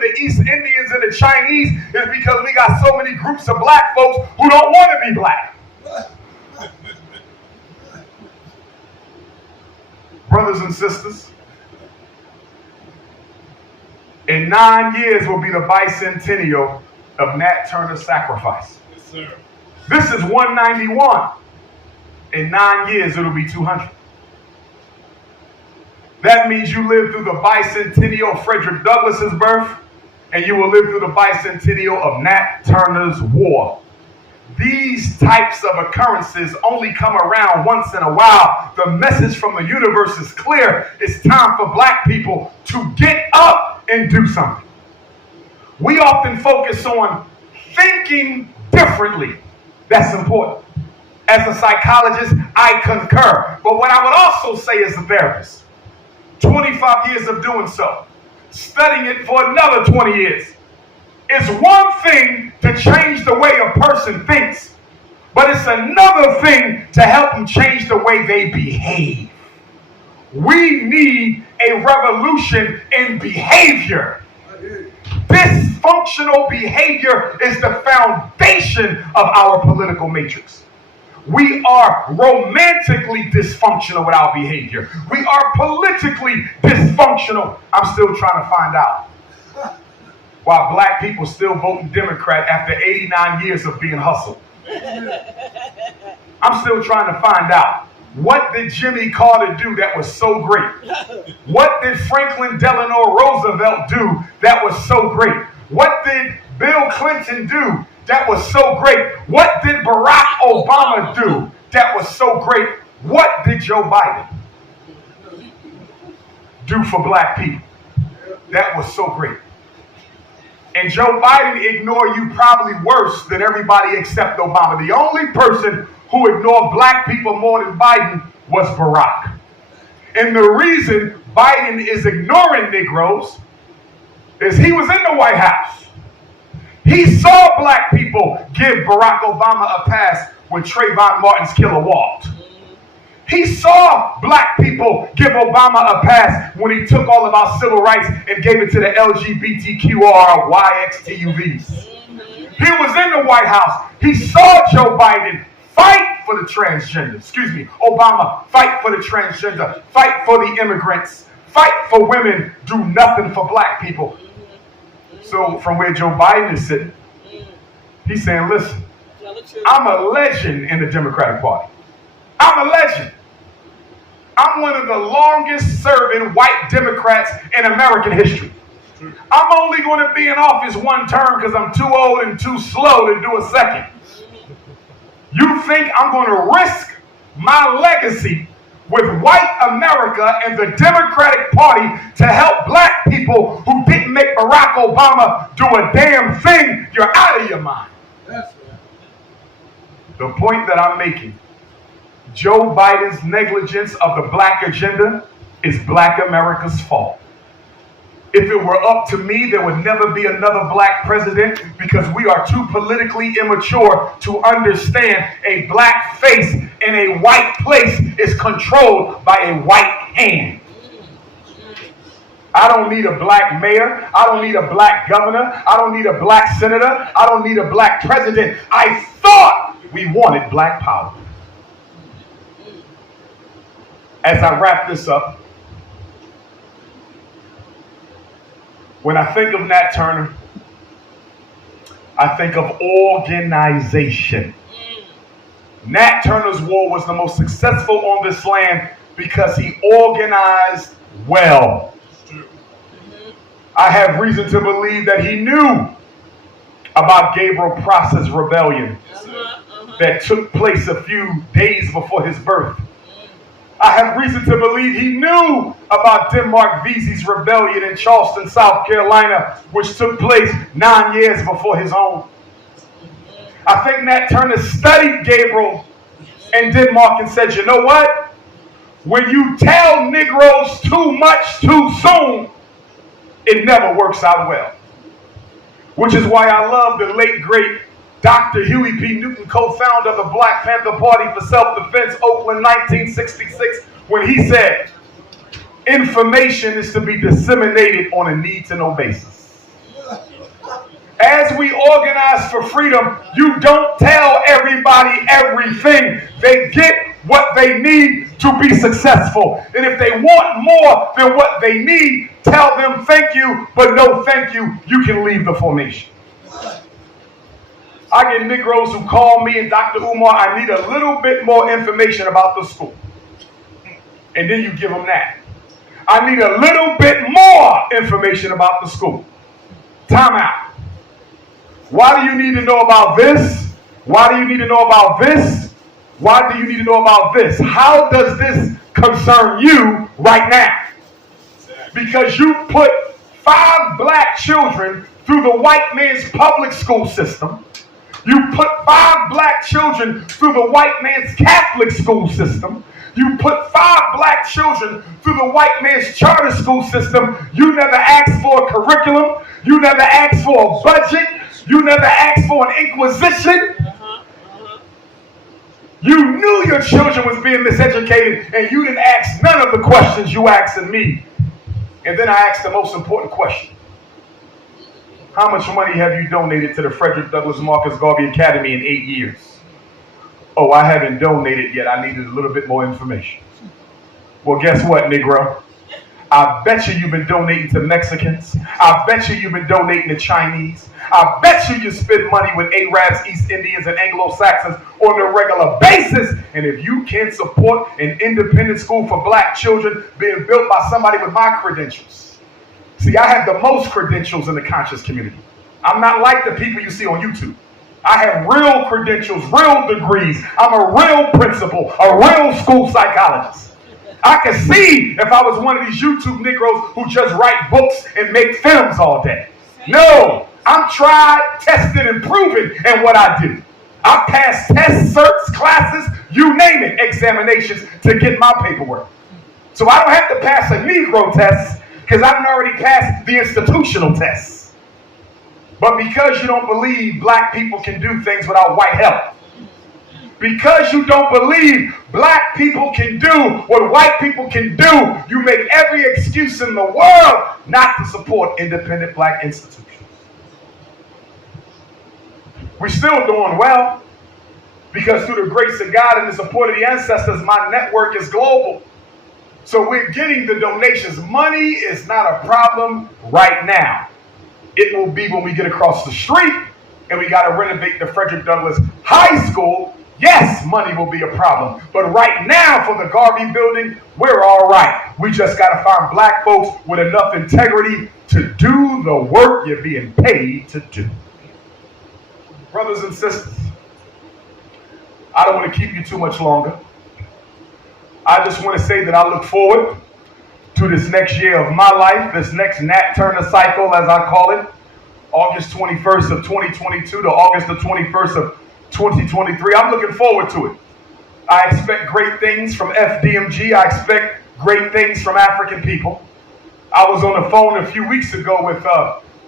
than the East Indians and the Chinese is because we got so many groups of black folks who don't want to be black. Brothers and sisters, in 9 years will be the bicentennial of Nat Turner's sacrifice. Yes, sir. This is 191. In 9 years, it'll be 200. That means you live through the bicentennial of Frederick Douglass's birth, and you will live through the bicentennial of Nat Turner's war. These types of occurrences only come around once in a while. The message from the universe is clear. It's time for black people to get up and do something. We often focus on thinking differently. That's important. As a psychologist, I concur. But what I would also say as a therapist, 25 years of doing so, studying it for another 20 years, it's one thing to change the way a person thinks, but it's another thing to help them change the way they behave. We need a revolution in behavior. Dysfunctional behavior is the foundation of our political matrix. We are romantically dysfunctional with our behavior. We are politically dysfunctional. I'm still trying to find out why black people still voting Democrat after 89 years of being hustled. I'm still trying to find out. What did Jimmy Carter do that was so great? What did Franklin Delano Roosevelt do that was so great? What did Bill Clinton do that was so great? What did Barack Obama do that was so great? What did Joe Biden do for black people that was so great? And Joe Biden ignored you probably worse than everybody except Obama. The only person who ignored black people more than Biden was Barack. And the reason Biden is ignoring Negroes is he was in the White House. He saw black people give Barack Obama a pass when Trayvon Martin's killer walked. He saw black people give Obama a pass when he took all of our civil rights and gave it to the LGBTQRYXTUVs. He was in the White House. He saw Joe Biden fight for the transgender. Excuse me, Obama fight for the transgender, fight for the immigrants, fight for women, do nothing for black people. So from where Joe Biden is sitting, he's saying, listen, I'm a legend in the Democratic Party. I'm a legend. I'm one of the longest serving white Democrats in American history. I'm only going to be in office one term because I'm too old and too slow to do a second. You think I'm going to risk my legacy with white America and the Democratic Party to help black people who didn't make Barack Obama do a damn thing? You're out of your mind. The point that I'm making, Joe Biden's negligence of the black agenda is black America's fault. If it were up to me, there would never be another black president because we are too politically immature to understand a black face in a white place is controlled by a white hand. I don't need a black mayor. I don't need a black governor. I don't need a black senator. I don't need a black president. I thought we wanted black power. As I wrap this up, when I think of Nat Turner, I think of organization. Nat Turner's war was the most successful on this land because he organized well. I have reason to believe that he knew about Gabriel Prosser's rebellion that took place a few days before his birth. I have reason to believe he knew about Denmark Vesey's rebellion in Charleston, South Carolina, which took place 9 years before his own. I think Nat Turner studied Gabriel and Denmark and said, you know what? When you tell Negroes too much too soon, it never works out well. Which is why I love the late, great Dr. Huey P. Newton, co-founder of the Black Panther Party for Self-Defense, Oakland, 1966, when he said, information is to be disseminated on a need-to-know basis. As we organize for freedom, you don't tell everybody everything. They get what they need to be successful. And if they want more than what they need, tell them thank you, but no thank you. You can leave the formation. I get Negroes who call me and Dr. Umar, I need a little bit more information about the school. And then you give them that. I need a little bit more information about the school. Time out. Why do you need to know about this? Why do you need to know about this? Why do you need to know about this? How does this concern you right now? Because you put 5 black children through the white man's public school system. You put 5 black children through the white man's Catholic school system. You put 5 black children through the white man's charter school system. You never asked for a curriculum. You never asked for a budget. You never asked for an inquisition. You knew your children was being miseducated, and you didn't ask none of the questions you asking me. And then I asked the most important question. How much money have you donated to the Frederick Douglass Marcus Garvey Academy in 8 years? Oh, I haven't donated yet. I needed a little bit more information. Well, guess what, Negro? I bet you've been donating to Mexicans. I bet you've been donating to Chinese. I bet you spend money with Arabs, East Indians, and Anglo-Saxons on a regular basis. And if you can support an independent school for black children being built by somebody with my credentials. See, I have the most credentials in the conscious community. I'm not like the people you see on YouTube. I have real credentials, real degrees. I'm a real principal, a real school psychologist. I could see if I was one of these YouTube Negroes who just write books and make films all day. No, I'm tried, tested, and proven in what I do. I pass tests, certs, classes, you name it, examinations to get my paperwork. So I don't have to pass a Negro test because I've already passed the institutional tests. But because you don't believe black people can do things without white help, because you don't believe black people can do what white people can do, you make every excuse in the world not to support independent black institutions. We're still doing well because through the grace of God and the support of the ancestors, my network is global. So we're getting the donations. Money is not a problem right now. It will be when we get across the street and we got to renovate the Frederick Douglass High School. Yes, money will be a problem. But right now for the Garvey building, we're all right. We just got to find black folks with enough integrity to do the work you're being paid to do. Brothers and sisters, I don't want to keep you too much longer. I just want to say that I look forward to this next year of my life, this next Nat Turner cycle, as I call it, August 21st of 2022 to August the 21st of 2023. I'm looking forward to it. I expect great things from FDMG. I expect great things from African people. I was on the phone a few weeks ago with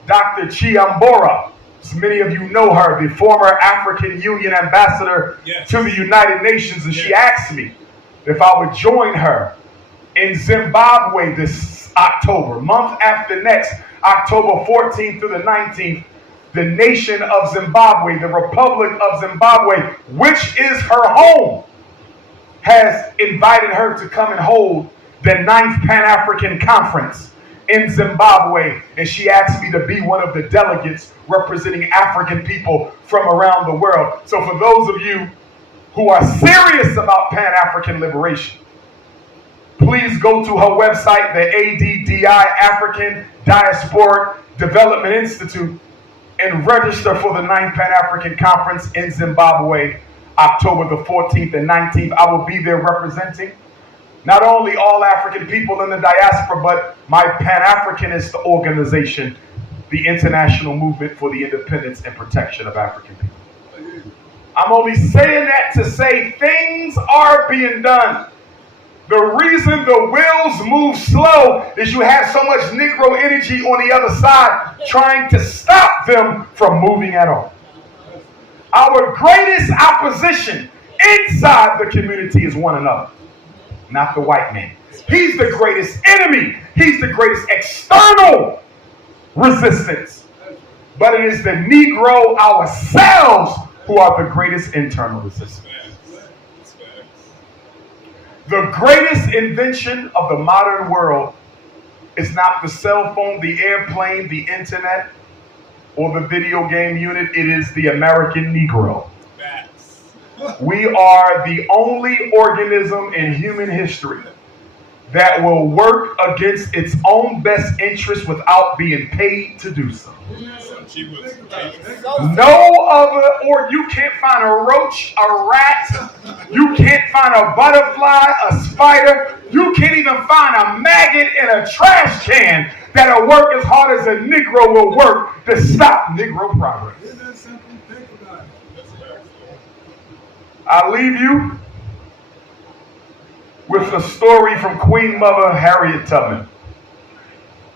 Dr. Chiambora. So many of you know her, the former African Union ambassador to the United Nations, and she asked me if I would join her in Zimbabwe this October, month after next, October 14th through the 19th. The nation of Zimbabwe, the Republic of Zimbabwe, which is her home, has invited her to come and hold the 9th Pan-African Conference in Zimbabwe, and she asked me to be one of the delegates representing African people from around the world. So for those of you who are serious about Pan-African liberation, please go to her website, the ADDI, African Diasporic Development Institute, and register for the 9th Pan-African Conference in Zimbabwe, October the 14th and 19th. I will be there representing not only all African people in the diaspora, but my Pan-Africanist organization, the International Movement for the Independence and Protection of African People. I'm only saying that to say things are being done. The reason the wheels move slow is you have so much Negro energy on the other side trying to stop them from moving at all. Our greatest opposition inside the community is one another, not the white man. He's the greatest enemy. He's the greatest external resistance. but it is the Negro ourselves who are the greatest internal resistance. The greatest invention of the modern world is not the cell phone, the airplane, the internet, or the video game unit. It is the American Negro. We are the only organism in human history that will work against its own best interest without being paid to do so. No other, or you can't find a roach, a rat, you can't find a butterfly, a spider, you can't even find a maggot in a trash can that'll work as hard as a Negro will work to stop Negro progress. I leave you with a story from Queen Mother Harriet Tubman,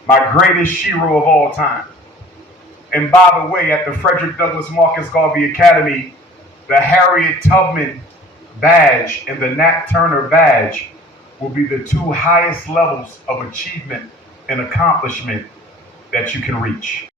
my greatest shero of all time. And by the way, at the Frederick Douglass Marcus Garvey Academy, the Harriet Tubman badge and the Nat Turner badge will be the two highest levels of achievement and accomplishment that you can reach.